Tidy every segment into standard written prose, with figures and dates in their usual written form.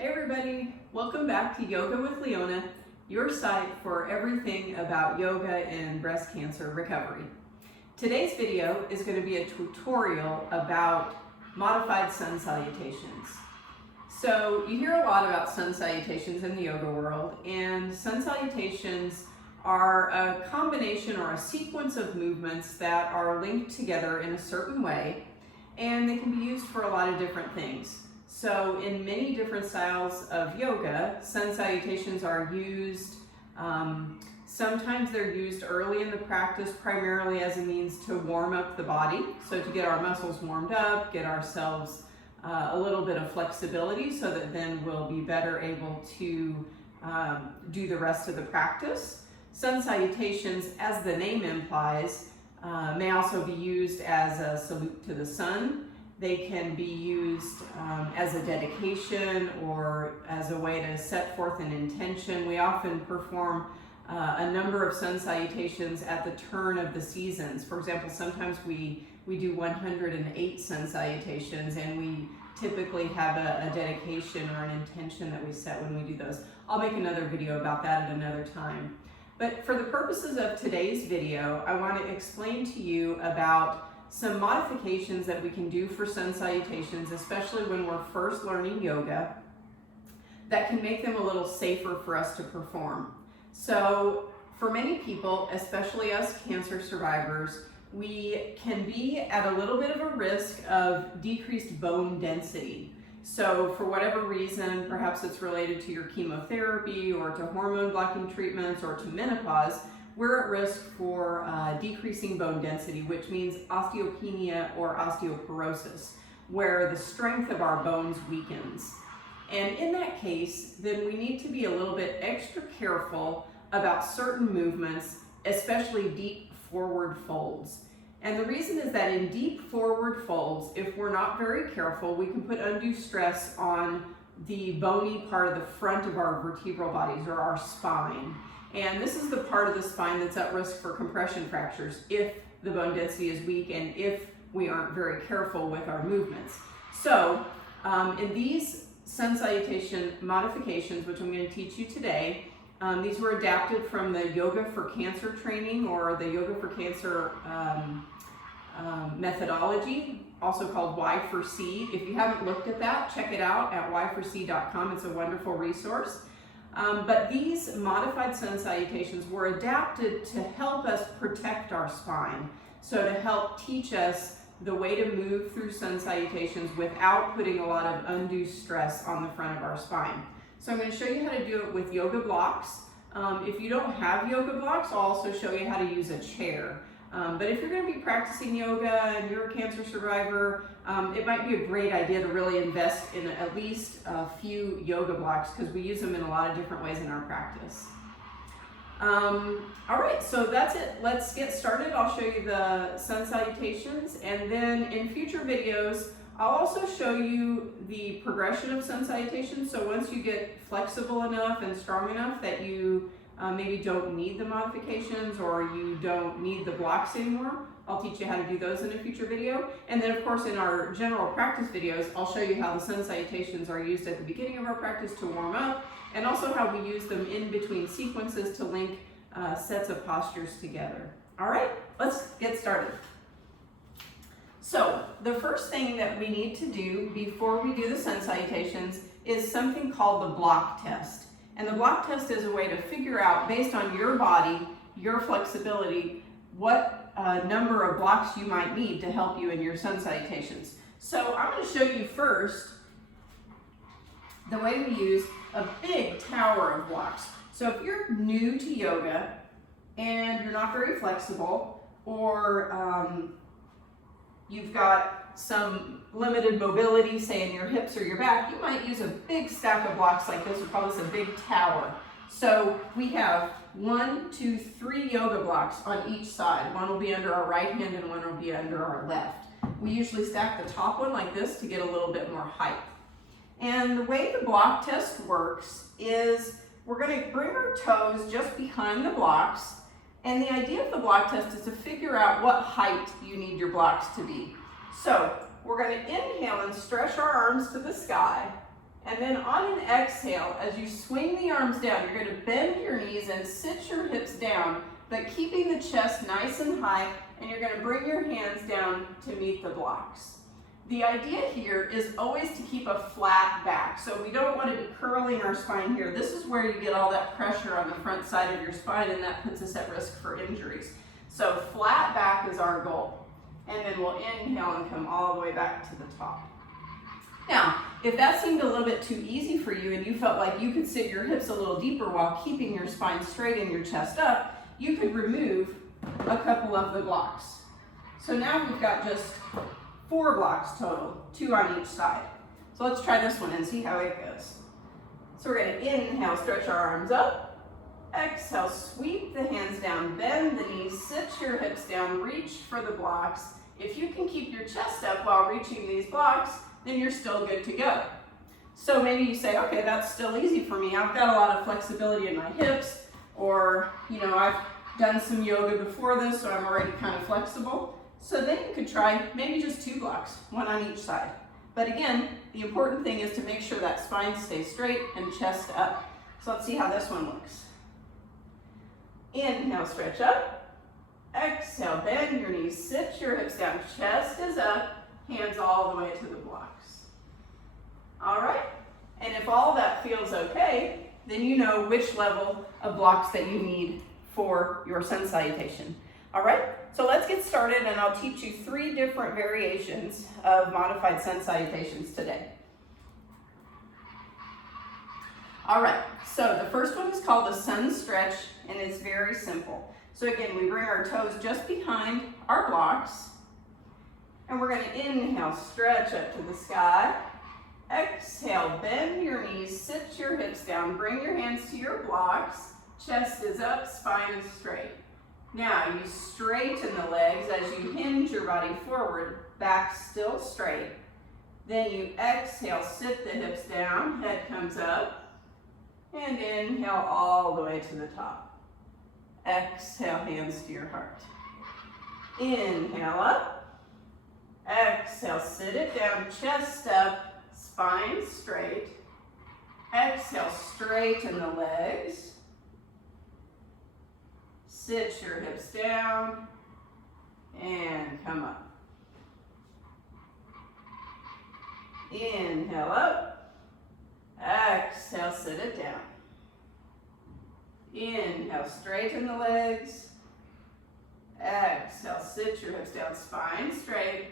Hey everybody, welcome back to Yoga with Leona, your site for everything about yoga and breast cancer recovery. Today's video is going to be a tutorial about modified sun salutations. So you hear a lot about sun salutations in the yoga world, and sun salutations are a combination or a sequence of movements that are linked together in a certain way, and they can be used for a lot of different things. So in many different styles of yoga, sun salutations are used. Sometimes they're used early in the practice primarily as a means to warm up the body. So to get our muscles warmed up, get ourselves a little bit of flexibility so that then we'll be better able to do the rest of the practice. Sun salutations, as the name implies, may also be used as a salute to the sun. They can be used as a dedication or as a way to set forth an intention. We often perform a number of sun salutations at the turn of the seasons. For example, sometimes we do 108 sun salutations, and we typically have a dedication or an intention that we set when we do those. I'll make another video about that at another time. But for the purposes of today's video, I want to explain to you about some modifications that we can do for sun salutations, especially when we're first learning yoga, that can make them a little safer for us to perform. So for many people, especially us cancer survivors, we can be at a little bit of a risk of decreased bone density. So for whatever reason, perhaps it's related to your chemotherapy or to hormone blocking treatments or to menopause, we're at risk for decreasing bone density, which means osteopenia or osteoporosis, where the strength of our bones weakens. And in that case, then we need to be a little bit extra careful about certain movements, especially deep forward folds. And the reason is that in deep forward folds, if we're not very careful, we can put undue stress on the bony part of the front of our vertebral bodies, or our spine. And this is the part of the spine that's at risk for compression fractures if the bone density is weak and if we aren't very careful with our movements. So in these sun salutation modifications, which I'm going to teach you today, these were adapted from the Yoga for Cancer training, or the Yoga for Cancer methodology, also called Y4C. If you haven't looked at that, check it out at y4c.com. It's a wonderful resource. But these modified sun salutations were adapted to help us protect our spine. So to help teach us the way to move through sun salutations without putting a lot of undue stress on the front of our spine. So I'm going to show you how to do it with yoga blocks. If you don't have yoga blocks, I'll also show you how to use a chair. But if you're going to be practicing yoga and you're a cancer survivor, it might be a great idea to really invest in at least a few yoga blocks, because we use them in a lot of different ways in our practice. All right, so that's it. Let's get started. I'll show you the sun salutations, and then in future videos, I'll also show you the progression of sun salutations. So once you get flexible enough and strong enough that you maybe don't need the modifications or you don't need the blocks anymore, I'll teach you how to do those in a future video. And then of course in our general practice videos, I'll show you how the sun salutations are used at the beginning of our practice to warm up, and also how we use them in between sequences to link sets of postures together. All right, let's get started. So the first thing that we need to do before we do the sun salutations is something called the block test. And the block test is a way to figure out, based on your body, your flexibility, what number of blocks you might need to help you in your sun salutations. So I'm going to show you first the way we use a big tower of blocks. So if you're new to yoga and you're not very flexible, or you've got some limited mobility, say in your hips or your back, you might use a big stack of blocks like this. We call this a big tower. So we have 1, 2, 3 yoga blocks on each side. One will be under our right hand and one will be under our left. We usually stack the top one like this to get a little bit more height. And the way the block test works is we're going to bring our toes just behind the blocks. And the idea of the block test is to figure out what height you need your blocks to be. So we're going to inhale and stretch our arms to the sky. And then on an exhale, as you swing the arms down, you're going to bend your knees and sit your hips down, but keeping the chest nice and high, and you're going to bring your hands down to meet the blocks. The idea here is always to keep a flat back. So we don't want to be curling our spine here. This is where you get all that pressure on the front side of your spine, and that puts us at risk for injuries. So flat back is our goal. And then we'll inhale and come all the way back to the top. Now, if that seemed a little bit too easy for you and you felt like you could sit your hips a little deeper while keeping your spine straight and your chest up, you could remove a couple of the blocks. So now we've got just 4 blocks total, 2 on each side. So let's try this one and see how it goes. So we're going to inhale, stretch our arms up. Exhale, sweep the hands down, bend the knees, sit your hips down, reach for the blocks. If you can keep your chest up while reaching these blocks, then you're still good to go. So maybe you say, okay, that's still easy for me. I've got a lot of flexibility in my hips, or I've done some yoga before this, so I'm already kind of flexible. So then you could try maybe just 2 blocks, 1 on each side. But again, the important thing is to make sure that spine stays straight and chest up. So let's see how this one looks. Inhale, stretch up. Exhale, bend your knees, sit your hips down, chest is up, hands all the way to the blocks. All right, and if all that feels okay, then you know which level of blocks that you need for your sun salutation. All right, so let's get started, and I'll teach you 3 different variations of modified sun salutations today. All right, so the first one is called a sun stretch, and it's very simple. So again, we bring our toes just behind our blocks, and we're going to inhale, stretch up to the sky. Exhale, bend your knees, sit your hips down, bring your hands to your blocks. Chest is up, spine is straight. Now you straighten the legs as you hinge your body forward, back still straight. Then you exhale, sit the hips down, head comes up, and inhale all the way to the top. Exhale, hands to your heart. Inhale up. Exhale, sit it down, chest up, spine straight. Exhale, straighten the legs. Sit your hips down and come up. Inhale up. Exhale, sit it down. Inhale, straighten the legs. Exhale, sit your hips down, spine straight.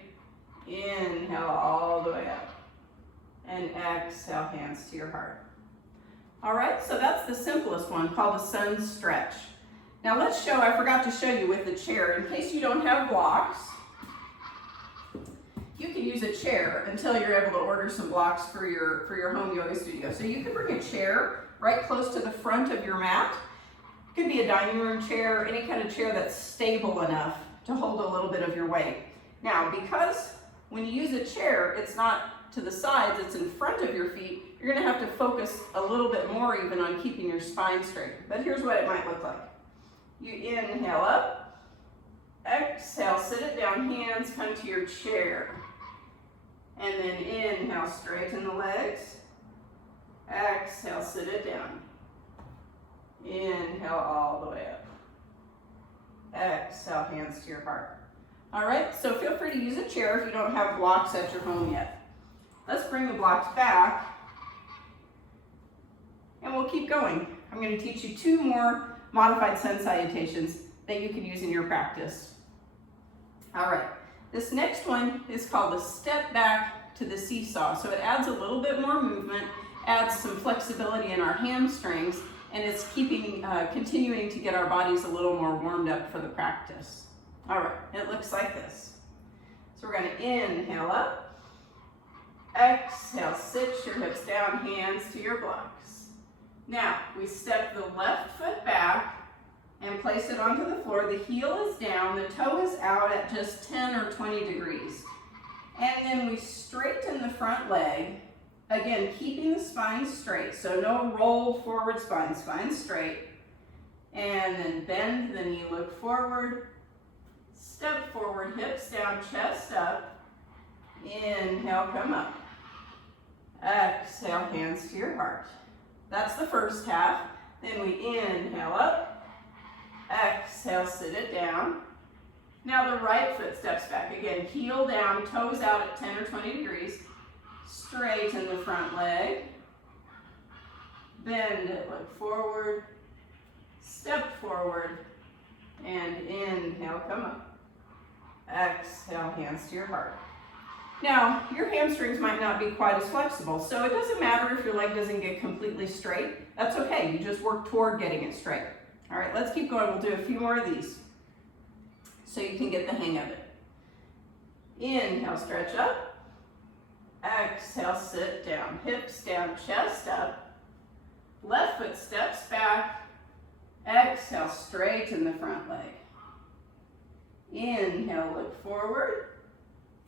Inhale all the way up. And exhale, hands to your heart. All right, so that's the simplest one, called a sun stretch. Now let's show, I forgot to show you with the chair, in case you don't have blocks, you can use a chair until you're able to order some blocks for your home yoga studio. So you can bring a chair right close to the front of your mat. It could be a dining room chair, any kind of chair that's stable enough to hold a little bit of your weight. Now, because when you use a chair, it's not to the sides, it's in front of your feet, you're gonna have to focus a little bit more even on keeping your spine straight. But here's what it might look like. You inhale up, exhale, sit it down, hands come to your chair. And then inhale, straighten the legs. Exhale, sit it down. Inhale all the way up. Exhale, hands to your heart. All right, so feel free to use a chair if you don't have blocks at your home yet. Let's bring the blocks back, and we'll keep going. I'm going to teach you 2 more modified sun salutations that you can use in your practice. All right, this next one is called a step back to the seesaw. So it adds a little bit more movement, adds some flexibility in our hamstrings, and it's continuing to get our bodies a little more warmed up for the practice. All right, it looks like this. So we're going to inhale up, exhale, sit your hips down, hands to your blocks. Now, we step the left foot back and place it onto the floor. The heel is down, the toe is out at just 10 or 20 degrees. And then we straighten the front leg, again, keeping the spine straight. So no roll forward spine, spine straight. And then bend the knee, look forward. Step forward, hips down, chest up. Inhale, come up. Exhale, hands to your heart. That's the first half. Then we inhale up. Exhale, sit it down. Now the right foot steps back. Again, heel down, toes out at 10 or 20 degrees. Straighten the front leg. Bend it, look forward. Step forward. And inhale, come up. Exhale, hands to your heart. Now, your hamstrings might not be quite as flexible, so it doesn't matter if your leg doesn't get completely straight. That's okay, you just work toward getting it straight. All right, let's keep going. We'll do a few more of these so you can get the hang of it. Inhale, stretch up. Exhale, sit down. Hips down, chest up. Left foot steps back. Exhale, straighten the front leg. Inhale, look forward.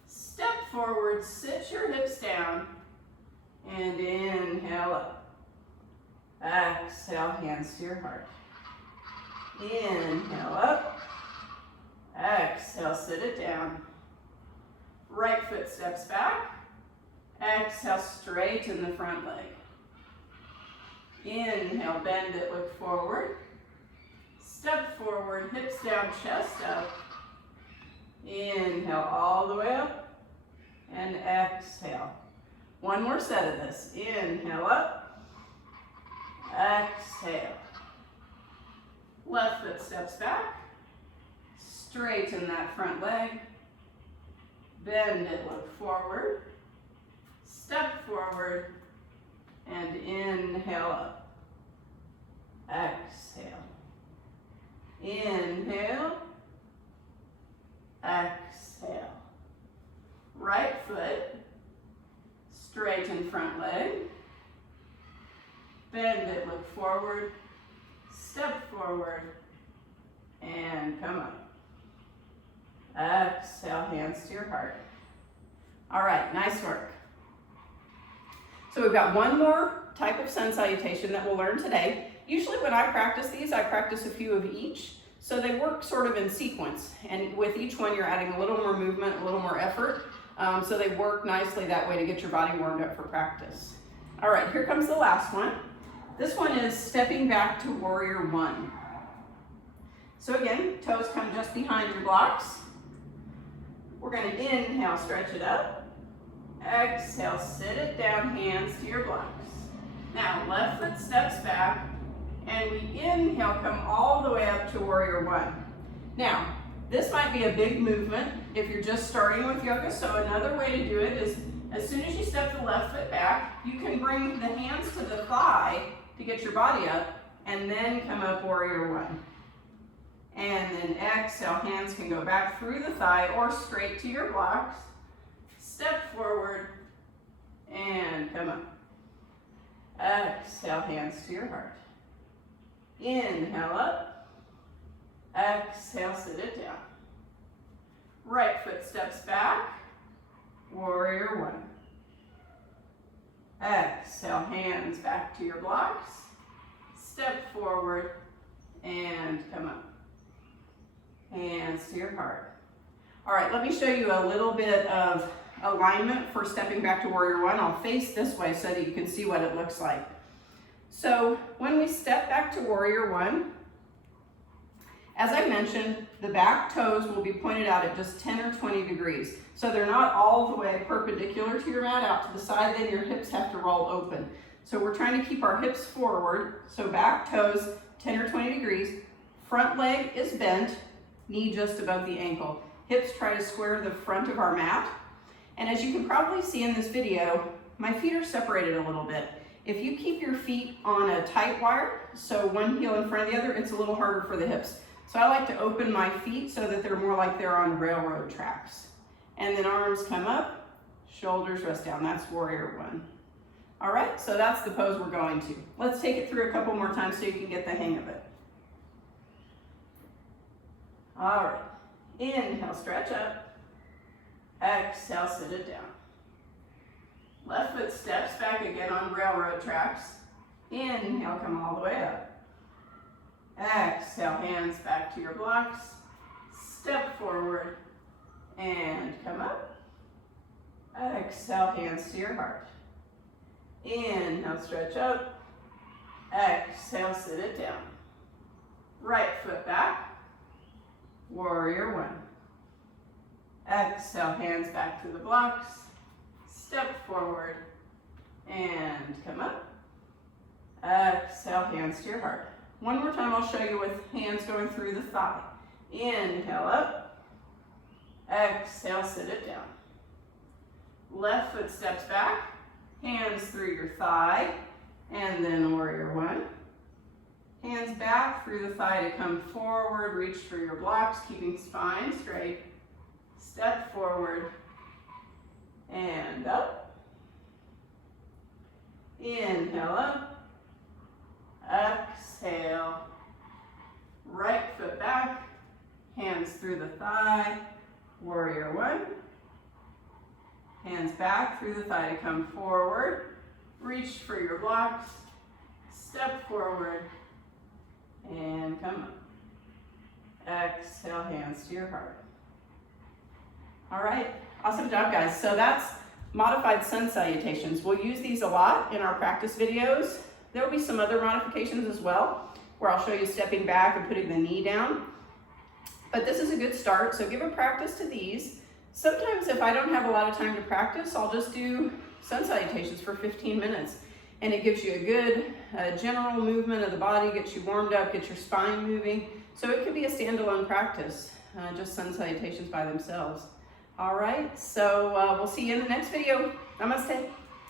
Step forward, sit your hips down, and inhale up. Exhale, hands to your heart. Inhale up. Exhale, sit it down. Right foot steps back. Exhale, straighten the front leg. Inhale, bend it, look forward. Step forward, hips down, chest up. Inhale all the way up. And exhale. One more set of this. Inhale up. Exhale. Left foot steps back. Straighten that front leg. Bend it, look forward. Step forward. And inhale up. Exhale. Inhale. Exhale. Right foot, straighten front leg, bend it, look forward, step forward, and come up. Exhale, hands to your heart. All right, nice work. So we've got one more type of sun salutation that we'll learn today. Usually when I practice these, I practice a few of each. So they work sort of in sequence. And with each one, you're adding a little more movement, a little more effort. So they work nicely that way to get your body warmed up for practice. All right, here comes the last one. This one is stepping back to warrior one. So again, toes come just behind your blocks. We're going to inhale, stretch it up. Exhale, sit it down, hands to your blocks. Now, left foot steps back, and we inhale, come all the way up to warrior one. Now, this might be a big movement if you're just starting with yoga, so another way to do it is as soon as you step the left foot back, you can bring the hands to the thigh to get your body up, and then come up warrior one. And then exhale, hands can go back through the thigh or straight to your blocks. Step forward and come up. Exhale, hands to your heart. Inhale up. Exhale, sit it down. Right foot steps back. Warrior one. Exhale, hands back to your blocks. Step forward and come up. Hands to your heart. All right, let me show you a little bit of alignment for stepping back to warrior one. I'll face this way so that you can see what it looks like. So when we step back to warrior one, as I mentioned, the back toes will be pointed out at just 10 or 20 degrees. So they're not all the way perpendicular to your mat out to the side, then your hips have to roll open. So we're trying to keep our hips forward. So back toes, 10 or 20 degrees. Front leg is bent, knee just above the ankle. Hips try to square the front of our mat. And as you can probably see in this video, my feet are separated a little bit. If you keep your feet on a tight wire, so one heel in front of the other, it's a little harder for the hips. So I like to open my feet so that they're more like they're on railroad tracks. And then arms come up, shoulders rest down. That's warrior one. All right, so that's the pose we're going to. Let's take it through a couple more times so you can get the hang of it. All right, inhale, stretch up. Exhale, sit it down. Left foot steps back again on railroad tracks. Inhale, come all the way up. Exhale, hands back to your blocks. Step forward and come up. Exhale, hands to your heart. Inhale, stretch up. Exhale, sit it down. Right foot back. Warrior one. Exhale, hands back to the blocks. Step forward and come up. Exhale, hands to your heart. One more time, I'll show you with hands going through the thigh. Inhale up. Exhale, sit it down. Left foot steps back. Hands through your thigh. And then warrior one. Hands back through the thigh to come forward. Reach for your blocks, keeping spine straight. Step forward and up. Inhale up. Exhale. Right foot back. Hands through the thigh. Warrior one. Hands back through the thigh to come forward. Reach for your blocks. Step forward and come up. Exhale, hands to your heart. All right, awesome job, guys. So that's modified sun salutations. We'll use these a lot in our practice videos. There will be some other modifications as well, where I'll show you stepping back and putting the knee down. But this is a good start, so give a practice to these. Sometimes if I don't have a lot of time to practice, I'll just do sun salutations for 15 minutes. And it gives you a good general movement of the body, gets you warmed up, gets your spine moving. So it could be a standalone practice, just sun salutations by themselves. All right, so we'll see you in the next video. Namaste.